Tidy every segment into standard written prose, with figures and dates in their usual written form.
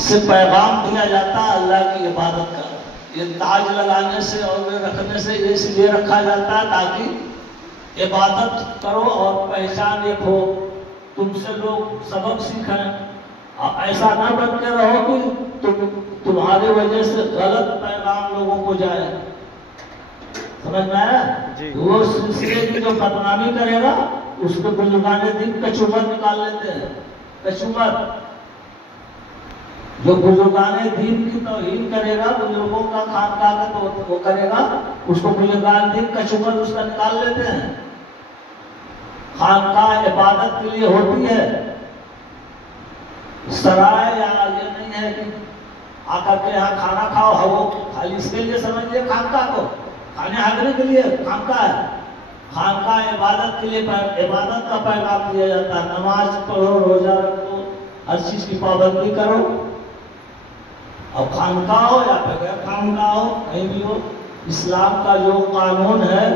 से पैगाम दिया जाता है अल्लाह की इबादत का। ये ताज लगाने से और रखने से इसलिए रखा जाता है ताकि इबादत करो और पहचान एक हो, तुमसे लोग सबक सीखें। ऐसा ना बन के रहो कि तुम्हारी वजह से गलत पैगाम लोगों को जाए। समझ में आया? वो सिलसिले की जो बदनामी करेगा उसको बुजुर्गाने दिन कचूमर निकाल लेते हैं। कचूमर जो बुजुर्गाने दीन की तौहीन करेगा, बुजुर्गों का खानका का तो वो करेगा, उसको बुजुर्गान दिन कचूमर उसका निकाल लेते हैं। खानका इबादत के लिए होती है, सराय या ये नहीं है कि आकर के यहाँ खाना खाओ हवो, खाली इसके लिए समझिए खानका को, खाने हाजरे के लिए खानका है। खानका इबादत के लिए इबादत का पैगाम दिया जाता है। नमाज पढ़ो, रोजा रखो, हर चीज की पाबंदी करो। अब खानका हो या बगैर खानका हो, कहीं भी हो, इस्लाम का जो कानून है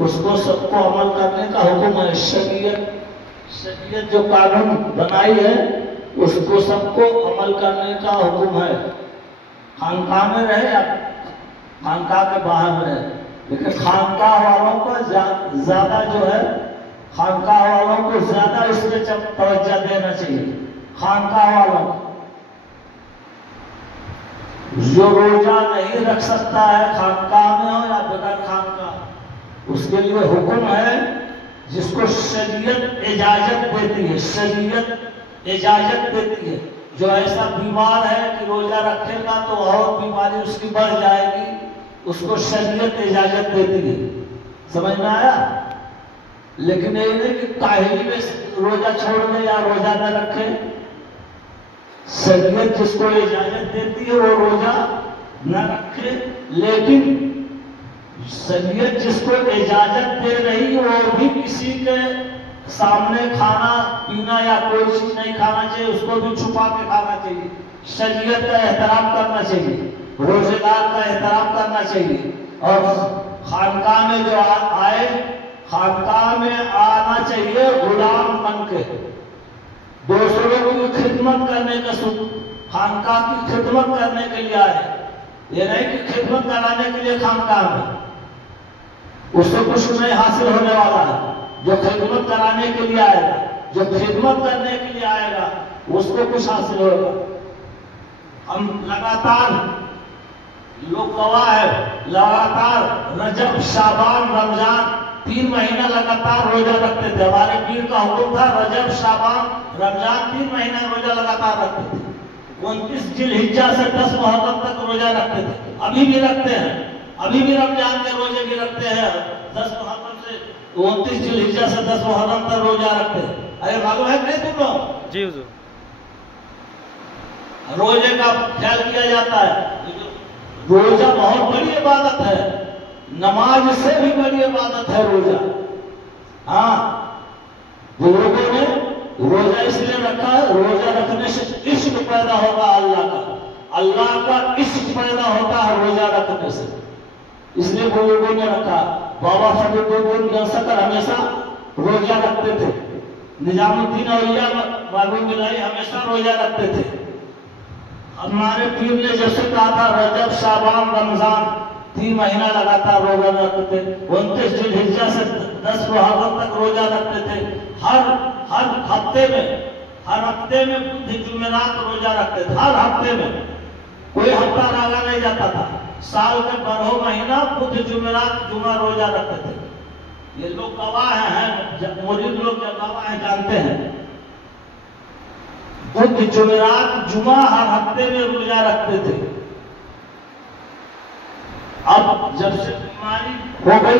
उसको सबको अमल करने का हुक्म है। शरीयत जो कानून बनाई है उसको सबको अमल करने का हुक्म है। खानका में रहे या खानका के बाहर रहे, लेकिन खानका वालों को ज्यादा जो है, खानका वालों को ज्यादा इसमें तवज्जो देना चाहिए। खानका वालों को जो रोजा नहीं रख सकता है, खानका में हो या बगैर खानका, उसके लिए हुक्म है जिसको शरीयत इजाजत देती है। शरीयत इजाजत देती है। जो ऐसा बीमार है कि रोजा रखेगा तो और बीमारी उसकी बढ़ जाएगी, उसको शरीयत इजाजत देती है। समझ में आया? लेकिन ये नहीं कि काहिली में रोजा छोड़ दे या रोजा न रखे। शरीयत जिसको इजाजत देती है वो रोजा न रखे, लेकिन शरीयत जिसको इजाजत दे रही वो भी किसी के सामने खाना पीना या कोई चीज नहीं खाना चाहिए, उसको भी छुपा के खाना चाहिए। शरीयत का एहतराम करना चाहिए, रोजेदार का एहतराम करना चाहिए। और खानकाह में जो आए, खानकाह में आना चाहिए गुलाम बन के, दूसरों की खिदमत करने का खानकाह की खिदमत करने के लिए आए। ये नहीं कि खिदमत कराने के लिए खानकाह में, उससे कुछ नहीं हासिल होने वाला है। जो खिदमत कराने के लिए आएगा, जो खिदमत करने के लिए आएगा, उसको कुछ हासिल होगा। हम लगातार लोग गवाह है, लगातार रजब, शाबान, रमजान 3 महीना लगातार रोजा रखते थे। हमारे पीर का हुक्म था रजब, शाबान, रमजान 3 महीना रोजा लगातार रखते थे। 29 जिलहिज्जा से 10 मुहर्रम तक रोजा रखते थे। अभी भी रखते हैं, अभी भी रमजान के रोजे भी रखते हैं। 10 मुहर्रम से 29 जिलहिज्जा से 10 मुहर्रम तक रोजा रखते हैं। अरे मालूम है नहीं तुम लोग? जी हुजूर। रोजे का ख्याल किया जाता है। रोजा बहुत बड़ी इबादत है, नमाज से भी बड़ी इबादत है रोजा। हाँ, बुजुर्गों ने रोजा इसलिए रखा है, रोजा रखने से इश्क पैदा होगा अल्लाह का, अल्लाह का इश्क पैदा होता है रोजा रखने से, इसलिए बुजुर्गों ने रखा। बाबा फरीदुद्दीन गंसकर हमेशा रोजा रखते थे। निजामुद्दीन औलिया बाबू मिलाई हमेशा रोजा रखते थे। हमारे पीर ने जैसे कहा था रजब, शाबान, रमजान 3 महीना लगातार रोजा रखते थे। 29 जिलहिज्जा से 10 मुहर्रम तक रोजा रखते थे। हर हफ्ते में बुध जुमेरात रोजा रखते थे। हर हफ्ते में कोई हफ्ता लगा नहीं जाता था। साल के 12 महीना बुध जुमेरात जुमा रोजा रखते थे। ये लोग गवाह हैं, मुरीद लोग जब गवाह हैं जानते हैं। बुध जुमेरात जुमा हर हफ्ते में रोजा रखते थे। अब जब से बीमारी हो गई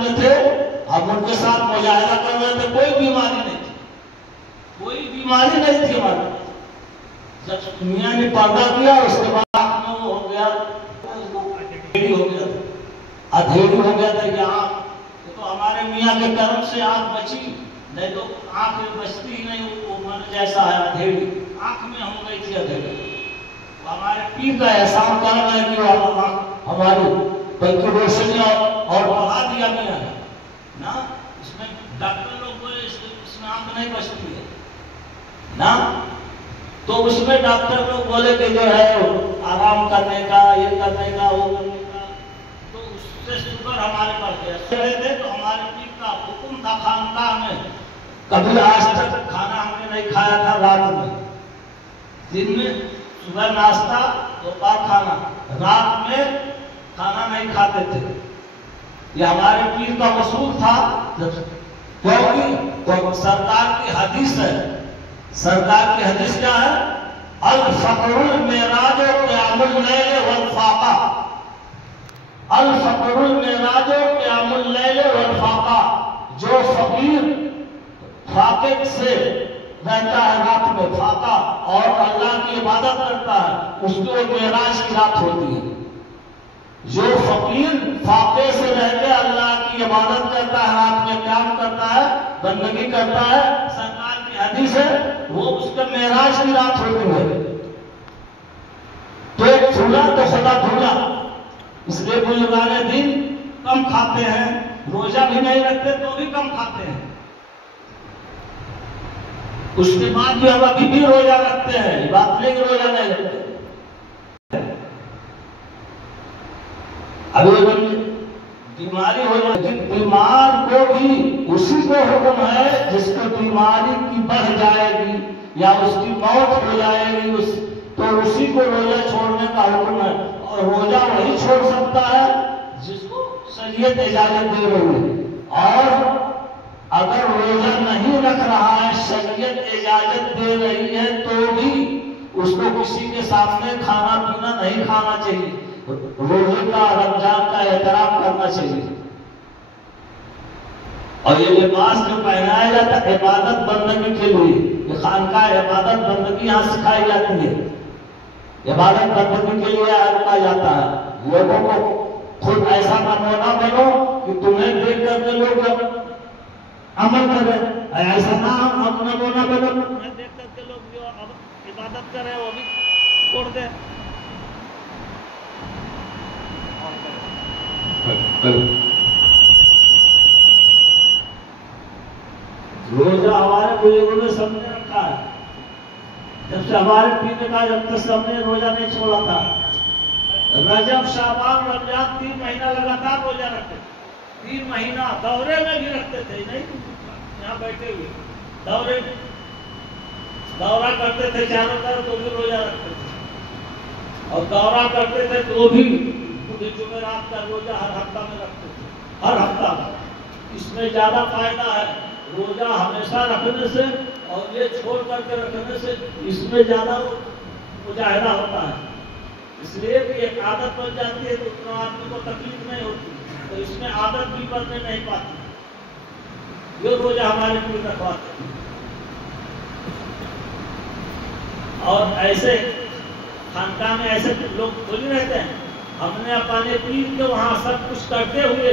में थे, हम उनके साथ मुजाहिदा कर रहे थे, कोई बीमारी नहीं थी, कोई बीमारी नहीं थी हमारे। जब मियाँ ने पर्दा किया उसके बाद में वो हो गया, अधेड़ी हो गया था कि आँख, तो हमारे मियाँ के कर्म से आँख बची, नहीं तो आँख बचती ही नहीं। वो मन जैसा है अधेड़ी, आँख में हो गई थी अधेड़ी। हमारे पीर का एहसान कर रहे हैं कि हमारी बल्कि रोशनी और बढ़ा दिया मियाँ ना। इसमें डॉक्टर लोग बोले इसमें आँख नहीं बचती है, तो उसमें डॉक्टर लोग बोले कि जो है आराम करने का, ये करने का, वो करने का, तो उससे शुगर हमारे बढ़ गया थे। तो हमारे पीर का हुक्म था खानकाह में, कभी आज तक खाना हमने नहीं खाया था रात में। दिन में सुबह नाश्ता, दोपहर खाना, रात में खाना नहीं खाते थे। ये हमारे पीर का उसूल था, क्योंकि तो सरकार की हदीस है। सरकार की हदीस क्या है? अल फकरुल मेराज क़यामुल लैल वल फाका। अल फकरुल मेराज क़यामुल लैल वल फाका। जो फकीर फाके से रहता है रात में, फाका, और अल्लाह की इबादत करता है, उसकी वो मेराज की रात होती है। जो फकीर फाके से रहकर अल्लाह की इबादत करता है, रात में काम करता है, बंदगी करता है, सरकार की हदीस है, वो उसके मेराज की रात होती है। तो एक झूला तो खुदा झूला, इसलिए बुजुर्गाने दिन कम खाते हैं, रोजा भी नहीं रखते तो भी कम खाते हैं। उसके बाद भी हम अभी भी रोजा रखते हैं, बात नहीं कि रोजा नहीं रखते। अगर बीमारी हो जाए, लेकिन बीमार को भी उसी को हुक्म है जिसको बीमारी की बढ़ जाएगी या उसकी मौत हो जाएगी, तो उसी को रोजा छोड़ने का हुक्म है। और रोजा वही छोड़ सकता है जिसको शरीयत इजाजत दे रही है। और अगर रोजा नहीं रख रहा है, शरीयत इजाजत दे रही है, तो भी उसको किसी के सामने खाना पीना नहीं खाना चाहिए। रोजे का, रमजान का एहतराम करना चाहिए। और ये लिबास जो पहनाया जाता है इबादत बंदगी के लिए, ये खानका इबादत बंदगी यहाँ सिखाई जाती है। इबादत बंदगी के लिए रखा जाता है। लोगों को खुद ऐसा नमूना बनो कि तुम्हें देख करके लोग अमल करें, ऐसा ना हम नमूना बनो तुम्हें देख करके लोग जो इबादत करें वो भी छोड़ दे। रोजा हमारे बुजुर्गों ने सबने रखा है। जब से हमारे पीने का, जब तक सबने रोजा नहीं छोड़ा था। रजब, शाबान, रमजान 3 महीना लगातार रोजा रखते थे। 3 महीना दौरे में भी रखते थे, नहीं यहाँ बैठे हुए दौरे में दौरा करते थे चारों तरफ, तो भी रोजा रखते थे। और दौरा करते थे तो भी जुमेरात का रोजा हर हफ्ता में रखते थे, हर हफ्ता में। इसमें ज्यादा फायदा है रोजा हमेशा रखने से, और ये छोड़ करके रखने से इसमें ज्यादा मुजाहिदा होता है। इसलिए कि एक आदत बन जाती है तो उतना आदमी को तकलीफ नहीं होती, तो इसमें आदत भी बनने नहीं पाती। ये रोजा हमारे लिए रखवाते हैं। और ऐसे खानका में ऐसे लोग थोड़ी रहते हैं। हमने अपने पीर के वहां सब कुछ करते हुए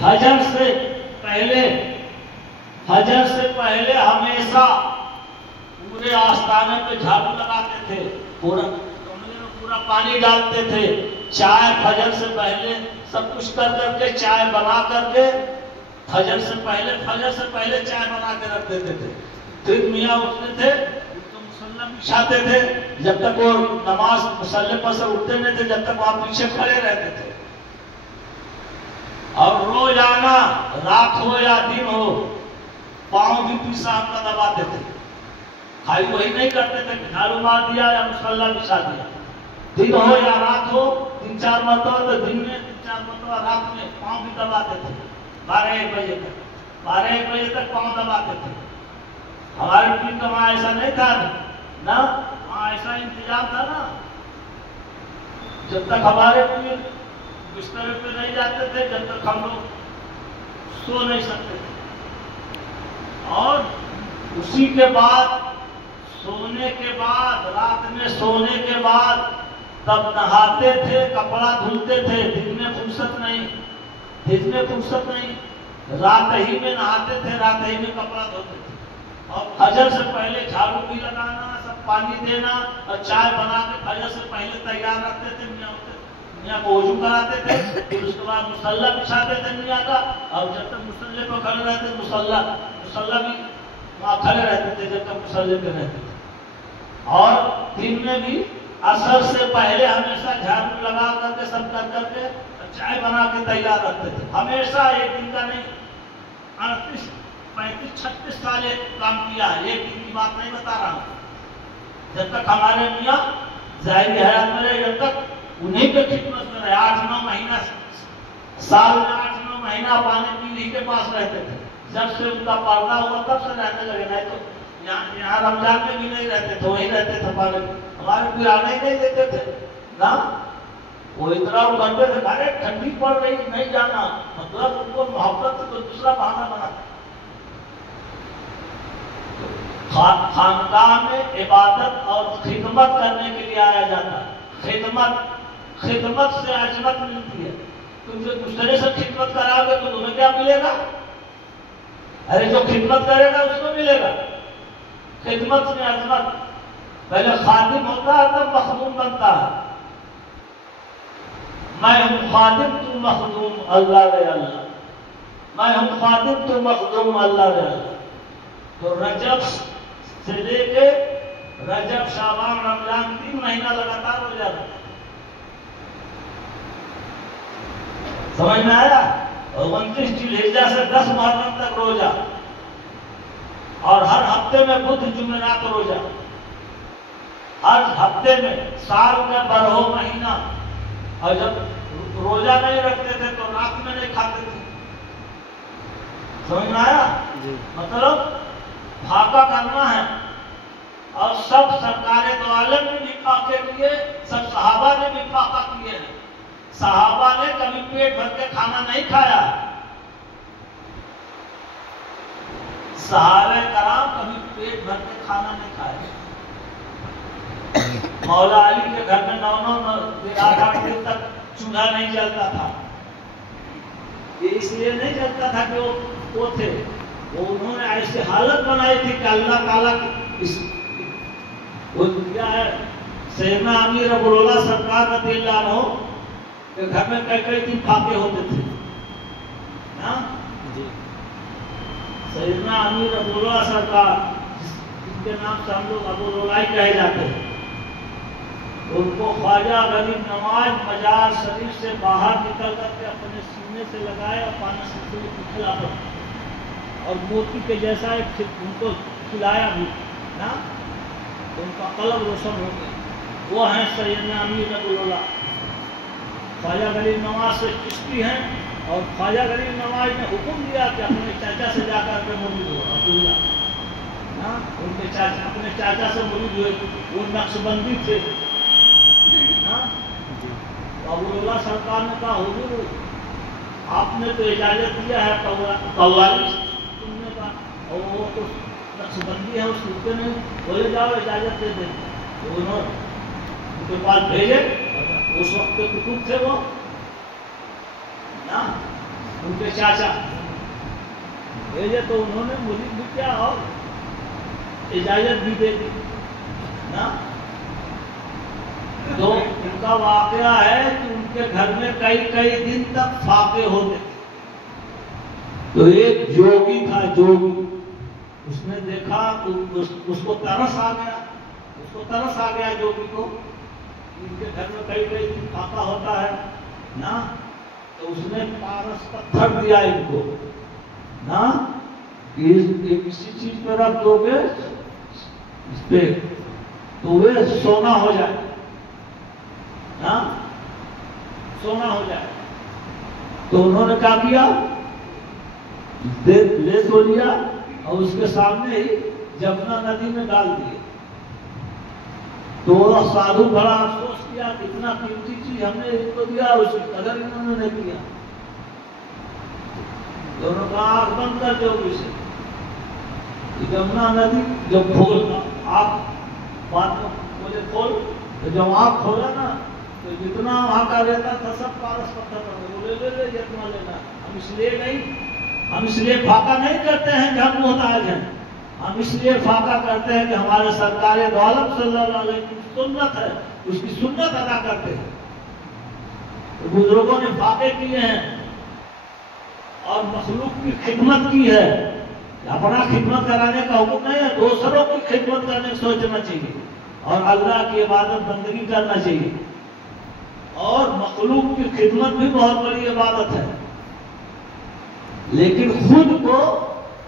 हजर से पहले हमेशा पूरे आस्थाने पे झाड़ू लगाते थे, पूरा कमरे में पूरा पानी डालते थे। चाय फजर से पहले सब कुछ कर करके चाय बना करके फजर से पहले चाय बना के रख देते थे। फिर मियाँ उठते थे, बिछाते थे, जब तक वो नमाज मुसल्ले पर से उठते नहीं थे, जब तक वहां पीछे खड़े रहते थे। और रोजाना रात हो या दिन हो, पांव भी पेशाब का दबाते थे। खाली वही नहीं करते थे झाड़ू मार दिया या मुसल्ला बिछा दिया। दिन हो या रात हो, 3-4 मरतबा, तो दिन में 3-4 मरतबा, रात में पांव भी दबाते थे। 12-1 बजे तक पांव दबाते थे। हमारे पीर का वहां ऐसा नहीं था ना, वहां ऐसा इंतजाम था ना। जब तक हमारे पीर बिस्तर पे नहीं जाते थे, जब तक हम लोग सो नहीं सकते थे। और उसी के बाद सोने के बाद, रात में सोने के बाद तब नहाते थे, कपड़ा धुलते थे। दिन में फुर्सत नहीं, रात ही में नहाते थे, रात ही में कपड़ा धोते थे। और फजर से पहले झाड़ू भी लगाना, सब पानी देना, और चाय बना के फजर से पहले तैयार रखते थे। मियाँ को वजू कराते थे, फिर उसके बाद मुसल्ला बिछाते थे मियाँ का। और जब तक मुसल्ले पर खड़े रहते, मुसल्ला भी वहाँ खड़े रहते थे जब तक मुसल्ले पे रहते थे। और दिन में भी असर से पहले हमेशा झाड़ू लगा करके सब कर करके चाय बना के तैयार रखते थे, हमेशा। एक दिन का नहीं, 38, 35, 36 साल काम किया है, एक दिन की बात नहीं बता रहा हूं। जब तक हमारे मियाँ ज़ाहिरी हयात में रहे, जब तक उन्हीं के खिदमत में रहे, 8-9 महीना, साल में 8-9 महीना पानी पीली के पास रहते थे। जब से उनका पर्दा हुआ तब से रहने लगे, नहीं तो यहाँ रमजान में भी नहीं रहते थे, वहीं रहते थे। पानी हमारे पिलाने ही नहीं देते थे ना, वो इतना उगंडे थे, अरे ठंडी पड़ रही नहीं जाना, मतलब उनको मोहब्बत से तो दूसरा बहाना बनाता। खानकाह में इबादत और खिदमत करने के लिए आया जाता है। खिदमत से अजमत मिलती है। तुम जो दूसरे से खिदमत कराओगे तो तुम्हें क्या मिलेगा? अरे जो खिदमत करेगा उसको मिलेगा। खिदमत में अजमत, पहले खादिम होता है तब मखदूम बनता है। मैं हूं खादिम तू मखदूम, अल्लाह रे अल्लाह। मैं हूं खादिम तू मखदूम, अल्लाह रे अल्लाह। तो रजब से लेके रजब, शाबान, रमजान 3 महीना लगातार रोजा रखा। समझ में आया? और 29 जिलहिज्जा से 10 मुहर्रम तक रोजा, और हर हफ्ते में बुध जुमेरात रोजा, हर हफ्ते में, साल का 12 महीना। और जब रोजा नहीं रखते थे तो रात में नहीं खाते थे। समझ में आया? मतलब फाका करना है। और सब सरकारें दो आलम ने भी फाके किए, सब सहाबा ने भी फाका किए हैं। सहाबा ने कभी पेट भर के खाना नहीं खाया। सहाबे कराम कभी पेट भर के खाना नहीं खाया। मौला अली के घर में 9-9 8 दिन तक चूल्हा नहीं जलता था। ये इसलिए नहीं जलता था कि वो थे, वो उन्होंने ऐसी हालत बनाई थी कि अल्लाह ताला वो क्या है, सैयदना अमीर अबूलौला सरकार रज़ियल्लाहु अन्हु के घर में कई दिन फाके होते थे ना। सैयदना अमीर अबूलौला सरकार, जिनके नाम से हम लोग अबूलौलाई कहे जाते हैं, उनको ख्वाजा गरीब नवाज मजार शरीफ से बाहर निकल करके अपने सीने से लगाए और पानी से खिला और मोती के जैसा एक उनको खिलाया भी ना, तो उनका कलम रोशन हो गया। वो हैं सैयदना अमीर अबूलौला। ख्वाजा गरीब नवाज से चिश्ती हैं, और ख्वाजा गरीब नवाज ने हुक्म दिया कि अपने चाचा से जाकर के मुरीद हो, अब्दुल्ला ना, उनके चाचा, अपने चाचा से मुरीद हुए। वो नक्शबंदी थे ना। अबूलौला सरकार ने कहा, हुजूर आपने तो इजाजत दिया है कव्वाली सुनने का, और वो तो नक्शबंदी है, वो सुनते नहीं, बोले जाओ इजाजत दे दें। तो उन्होंने उनके पास भेजे, उस वक्त के कुतुब थे वो ना, उनके चाचा भेजे, तो उन्होंने मुरीद भी किया और इजाजत भी दे दी ना। तो उनका वाकया है कि उनके घर में कई दिन तक फाके होते थे। तो एक जोगी था, जोगी, उसने देखा तो उसको तरस आ गया जोगी को, इनके घर में कई दिन फाका होता है ना। तो उसने पारस पत्थर दिया इनको ना, किसी चीज पर रख दोगे इस पे तो वे सोना हो जाए ना, सोना हो जाए। तो उन्होंने क्या किया, ले तो लिया और उसके सामने ही जमुना नदी में डाल दिए। तो साधु बड़ा अफसोस किया, इतना कीमती चीज हमने इनको दिया, उसकी कदर इन्होंने नहीं किया। दोनों का आंख बंद कर दो इसे, जमुना नदी जब खोल, आप बात बोले खोल, तो जब आप खोला ना तो जितना वहां का रहता था सब पारस पत्थर पर बोले ले जितना लेना। हम इसलिए फाका नहीं करते हैं कि हम मोहताज हैं, हम इसलिए फाका करते हैं कि हमारे सरकार दो आलम सल्लल्लाहु अलैहि वसल्लम की सुन्नत है, उसकी सुन्नत अदा करते हैं। तो बुजुर्गों ने फाके किए हैं और मखलूक की खिदमत की है। अपना खिदमत कराने का हुक्म नहीं है, दूसरों की खिदमत करने की सोचना चाहिए। और अल्लाह की इबादत बंदगी करना चाहिए। और मखलूक की खिदमत भी बहुत बड़ी इबादत है, लेकिन खुद को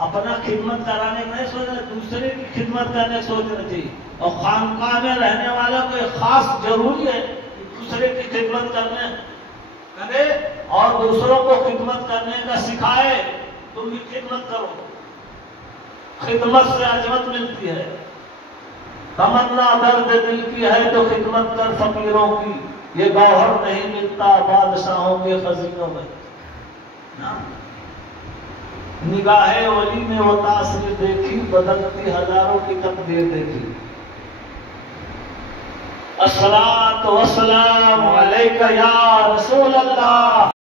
अपना खिदमत कराने नहीं सोचना, दूसरे की खिदमत करने सोचना चाहिए। और खानकाह में रहने वाला को एक खास जरूरी है कि दूसरे की खिदमत करे और दूसरों को खिदमत करने का सिखाए। तुम भी खिदमत करो, खिदमत से अजमत मिलती है। तमन्ना दर्द दिल की है तो खिदमत कर फकीरों की, ये गौहर नहीं मिलता बादशाहों के खजीनों में ना। निगाहे वली ने वो तासीर देखी, बदलती हजारों की तकदीर देखी। अस्सलातु वस्सलामु अलैका या रसूल अल्लाह।